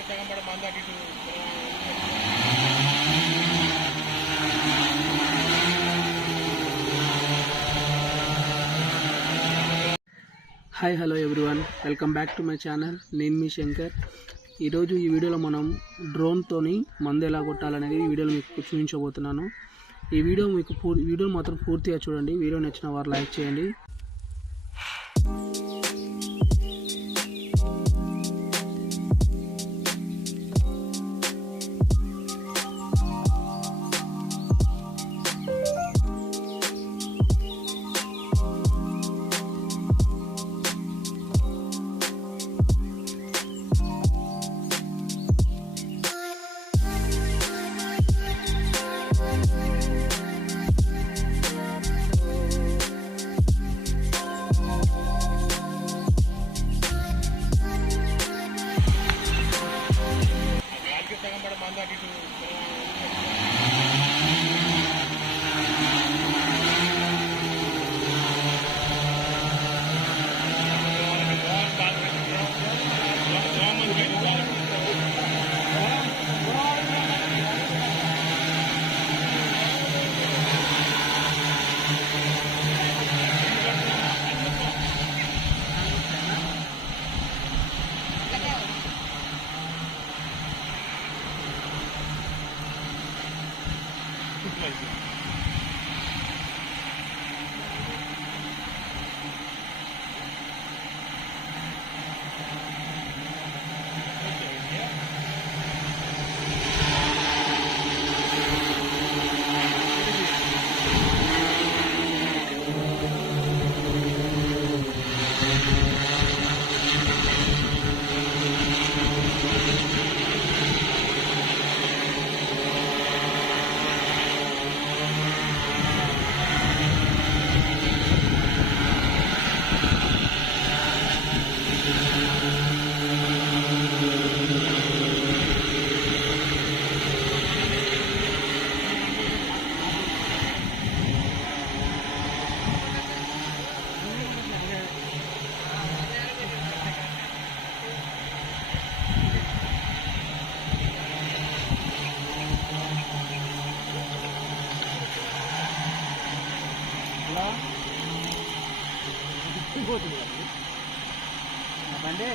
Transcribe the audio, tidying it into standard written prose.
Hi hello everyone, welcome back to my channel. నేను మీ శంకర్. ఈరోజు ఈ వీడియోలో మనం డ్రోన్తోని మందు ఎలా కొట్టాలనేది ఈ వీడియోలో మీకు చూపించబోతున్నాను. ఈ వీడియో మాత్రం పూర్తిగా చూడండి. వీడియో నచ్చిన వారు లైక్ చేయండి. బండి